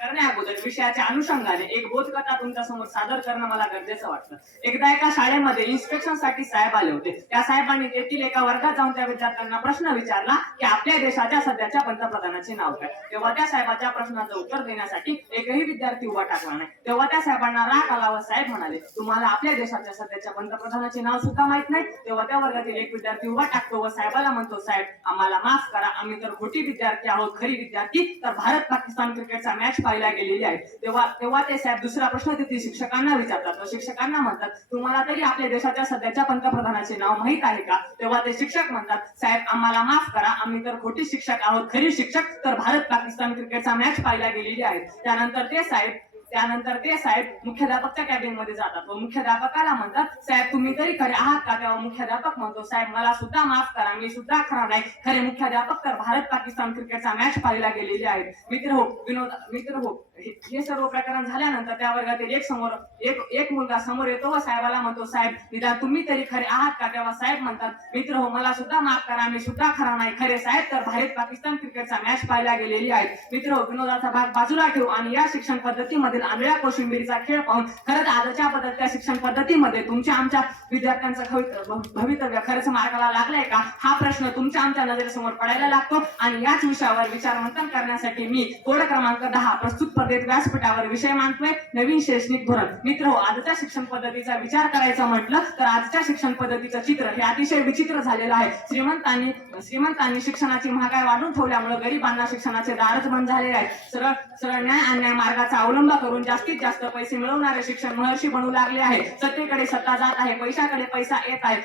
करण्या अगोदर विषयाच्या अनुषंगाने एक बोधकथा तुमच्या समोर सादर करणं मला गरजेचं वाटतं. एकदा एका शाळेमध्ये इन्स्पेक्शन साठी साहेब आले होते. त्या साहेबांनी तेथील एका वर्गात जाऊन त्या विद्यार्थ्यांना प्रश्न विचारला की आपल्या देशाच्या सध्याच्या पंतप्रधानाचे नाव काय. तेव्हा त्या साहेबाच्या प्रश्नाचं उत्तर देण्यासाठी एकही विद्यार्थी उभा टाकला नाही. तेव्हा त्या साहेबांना राग आला व साहेब म्हणाले, तुम्हाला आपल्या देशाच्या सध्याच्या पंतप्रधानाचे नाव सुद्धा माहित नाही. तेव्हा त्या वर्गातील एक विद्यार्थी उभा टाकतो व साहेबाला म्हणतो, साहेब आम्हाला माफ करा, आम्ही तर खोटी विद्यार्थी आहोत, खरी विद्यार्थी तर भारत पाकिस्तान क्रिकेटचा मॅच पाहायला गेलेली आहे. तेव्हा ते साहेब दुसरा प्रश्न तेथील शिक्षकांना विचारतात व शिक्षकांना म्हणतात, तुम्हाला तरी आपल्या देशाच्या सध्याच्या पंतप्रधानाचे नाव माहित आहे का. तेव्हा ते शिक्षक म्हणतात, साहेब आम्हाला माफ करा, आम्ही तर खोटी शिक्षक आहोत, खरी शिक्षक तर भारत पाकिस्तान क्रिकेटचा मॅच पाहायला गेलेली आहे. त्यानंतर ते साहेब मुख्याध्यापकच्या कॅबिन मध्ये जातात व मुख्याध्यापकाला म्हणतात, साहेब तुम्ही तरी खरे आहात का. तेव्हा मुख्याध्यापक म्हणतो, साहेब मला सुद्धा माफ करा, मी सुद्धा खरा नाही, खरे मुख्याध्यापक तर भारत पाकिस्तान क्रिकेटचा मॅच पाहायला गेलेले आहेत. मित्र हो हे सर्व प्रकरण झाल्यानंतर त्या वर्गातील एक मुलगा समोर येतो व साहेबाला म्हणतो, साहेब निदान तुम्ही तरी खरे आहात का. तेव्हा साहेब म्हणतात, मित्र हो मला सुद्धा माफ करा, मी सुद्धा खरा नाही, खरे साहेब तर भारत पाकिस्तान क्रिकेटचा मॅच पाहायला गेलेली आहेत. मित्र हो विनोदाचा भाग बाजूला ठेवू आणि या शिक्षण पद्धतीमधील आंधळ्या कोशिंबीरीचा खेळ पाहून खरंच आजच्या बदलत्या शिक्षण पद्धतीमध्ये तुमच्या आमच्या विद्यार्थ्यांचं भवितव्य खरंच मार्गाला लागलंय का, हा प्रश्न तुमच्या आमच्या नजरेसमोर पडायला लागतो. आणि याच विषयावर विचारमंथन करण्यासाठी मी कोड क्रमांक 10 प्रस्तुत स्पर्धेत व्यासपीठावर विषय मांडतोय, नवीन शैक्षणिक धोरण. मित्र हो आजच्या शिक्षण पद्धतीचा विचार करायचा म्हटलं तर आजच्या शिक्षण पद्धतीचं चित्र हे अतिशय विचित्र झालेलं आहे. श्रीमंतांनी शिक्षणाची महागाई वाढवून ठेवल्यामुळे गरिबांना शिक्षणाचे दारच बंद झालेले आहेत. सरळ न्याय अन्याय मार्गाचा अवलंब करून जास्तीत जास्त पैसे मिळवणारे शिक्षण महर्षी बनू लागले आहे. सत्तेकडे सत्ता जात आहे, पैशाकडे पैसा येत आहे.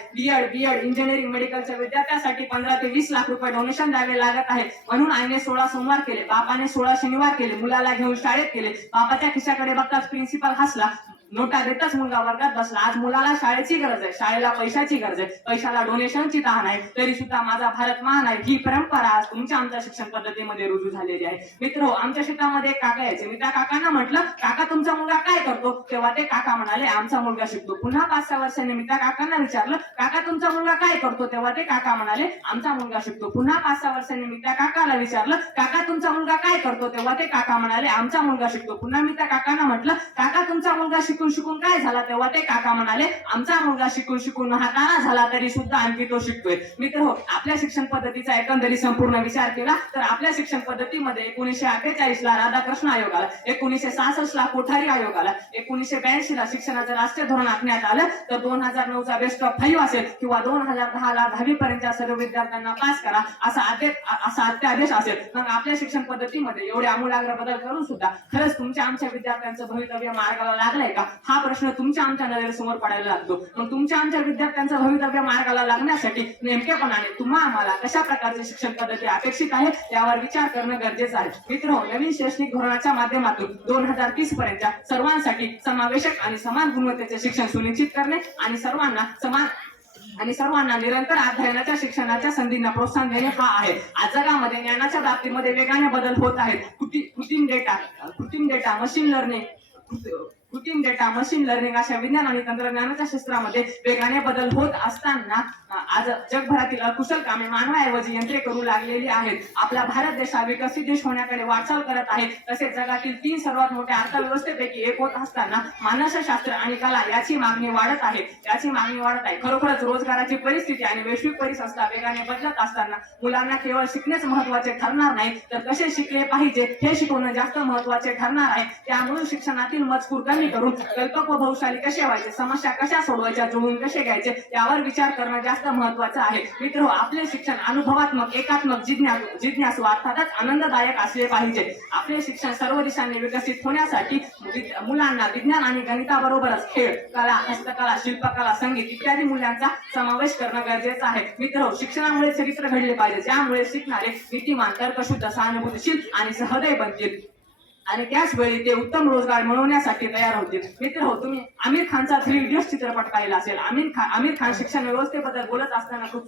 बीएड इंजिनिअरिंग मेडिकलच्या विद्यार्थ्यांसाठी 15 ते 20 लाख रुपये डोनेशन द्यावे लागत आहे. म्हणून आईने 16 सोमवार केले, बापाने 16 शनिवार केले, मुलाला घेऊन शाळेत गेले. बापाच्या खिशाकडे बघताच प्रिन्सिपल हसला, नोटा देताच मुलगा वर्गात बसला. आज मुलाला शाळेची गरज आहे, शाळेला पैशाची गरज आहे, पैशाला डोनेशनची तहान आहे, तरी सुद्धा माझा भारत महान आहे. ही परंपरा आज तुमच्या आमच्या शिक्षण पद्धतीमध्ये रुजू झालेली आहे. मित्र आमच्या शेतामध्ये एक काका यायचे. मी त्या काकांना म्हटलं, काका तुमचा मुलगा काय करतो. तेव्हा ते काका म्हणाले, आमचा मुलगा शिकतो. पुन्हा 5-6 वर्षांनी मी त्या काकांना विचारलं, काका तुमचा मुलगा काय करतो. तेव्हा ते काका म्हणाले, आमचा मुलगा शिकतो. पुन्हा 5-6 वर्षांनी मी त्या काकाला विचारलं, काका तुमचा मुलगा काय करतो. तेव्हा ते काका म्हणाले, आमचा मुलगा शिकतो. पुन्हा मी त्या काकांना म्हटलं, काका तुमचा मुलगा शिकून काय झाला. तेव्हा ते काका म्हणाले, आमचा मुलगा शिकून म्हातारा झाला तरी सुद्धा आणखी तो शिकतोय. मित्र आपल्या शिक्षण पद्धतीचा एकंदरीत संपूर्ण विचार केला तर आपल्या शिक्षण पद्धतीमध्ये 1948 ला राधाकृष्ण आयोग आला, 1966 ला कोठारी आयोग आला, 1982 ला शिक्षणाचं राष्ट्रीय धोरण आखण्यात आलं, तर 2009 चा बेस्ट ऑफ 5 असेल किंवा 2010 ला 10वी पर्यंतच्या सर्व विद्यार्थ्यांना पास करा असा अध्यादेश असेल. मग आपल्या शिक्षण पद्धतीमध्ये एवढे आमूलाग्र बदल करून सुद्धा खरंच तुमच्या आमच्या विद्यार्थ्यांचं भवितव्य मार्गाला लागलंय का, हा प्रश्न तुमच्या आमच्या नजरेसमोर पडायला लागतो. मग तुमच्या आमच्या विद्यार्थ्यांचं भवितव्य मार्गाला लागण्यासाठी नेमकेपणाने तुम्हा आम्हाला कशा प्रकारची शिक्षण पद्धती अपेक्षित आहे यावर विचार करणं गरजेचं आहे. मित्र नवीन शैक्षणिक धोरणाच्या माध्यमातून 2030 पर्यंतच्या सर्वांसाठी समावेशक आणि समान गुणवत्तेचे शिक्षण सुनिश्चित करणे आणि सर्वांना निरंतर अध्ययनाच्या शिक्षणाच्या संधींना प्रोत्साहन देणे हा आहे. आज जगामध्ये ज्ञानाच्या बाबतीमध्ये वेगाने बदल होत आहेत. कृत्रिम डेटा मशीन लर्निंग अशा विज्ञान आणि तंत्रज्ञानाच्या क्षेत्रामध्ये वेगाने बदल होत असताना आज जगभरातील अकुशल कामे मानवाऐवजी यंत्रे करू लागलेली आहेत. आपला भारत देश हा विकसित देश होण्याकडे वाटचाल करत आहे. तसेच जगातील 3 सर्वात मोठ्या अर्थव्यवस्थेपैकी एक होत असताना मानसशास्त्र आणि कला याची मागणी वाढत आहे. खरोखरच रोजगाराची परिस्थिती आणि वैश्विक परिसंस्था वेगाने बदलत असताना मुलांना केवळ शिकणेच महत्वाचे ठरणार नाही तर कसे शिकले पाहिजे हे शिकवणं जास्त महत्वाचे ठरणार आहे. त्यामुळे शिक्षणातील मजकूर कमी करून कल्पक व बहुशाली कसे व्हायचे, समस्या कशा सोडवायच्या, जुळवून कसे घ्यायचे यावर विचार करणं जास्त महत्वाचं आहे. मित्र आपले शिक्षण अनुभवात्मक, एकात्मक, जिज्ञासू अर्थातच आनंददायक असले पाहिजे. आपले शिक्षण सर्व दिशांनी विकसित होण्यासाठी मुलांना विज्ञान आणि गणिताबरोबरच खेळ, कला, हस्तकला, शिल्पकला, संगीत इत्यादी मूल्यांचा समावेश करणं गरजेचं आहे. मित्र शिक्षणामुळे चरित्र घडले पाहिजे, ज्यामुळे शिकणारे नीतिमान, तर्कशुद्ध, सहानुभूतीशील आणि सहृदय बनतील आणि त्याच वेळी ते उत्तम रोजगार मिळवण्यासाठी तयार होतील. मित्र तुम्ही आमिर खानचा 3 इडियट्स चित्रपट पाहिला असेल. आमिर खान शिक्षण व्यवस्थेबद्दल बोलत असताना खूप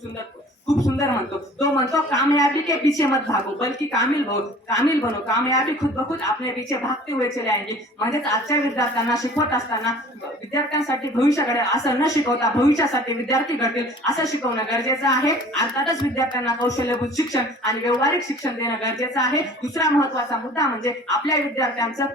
खूप सुंदर म्हणतो. तो म्हणतो कामयाबी के पीछे मत भागो बल्कि कामिल बनो, कामयाबी खुद बखुद आपल्या पीछे भागते हुए चले आएंगे. म्हणजेच आजच्या विद्यार्थ्यांना शिकवत असताना विद्यार्थ्यांसाठी भविष्य घडेल असं न शिकवता भविष्यासाठी विद्यार्थी घडतील असं शिकवणं गरजेचं आहे. अर्थातच विद्यार्थ्यांना कौशल्यभूत शिक्षण आणि व्यावहारिक शिक्षण देणं गरजेचं आहे. दुसरा महत्वाचा मुद्दा म्हणजे आपल्या विद्यार्थ्यांचं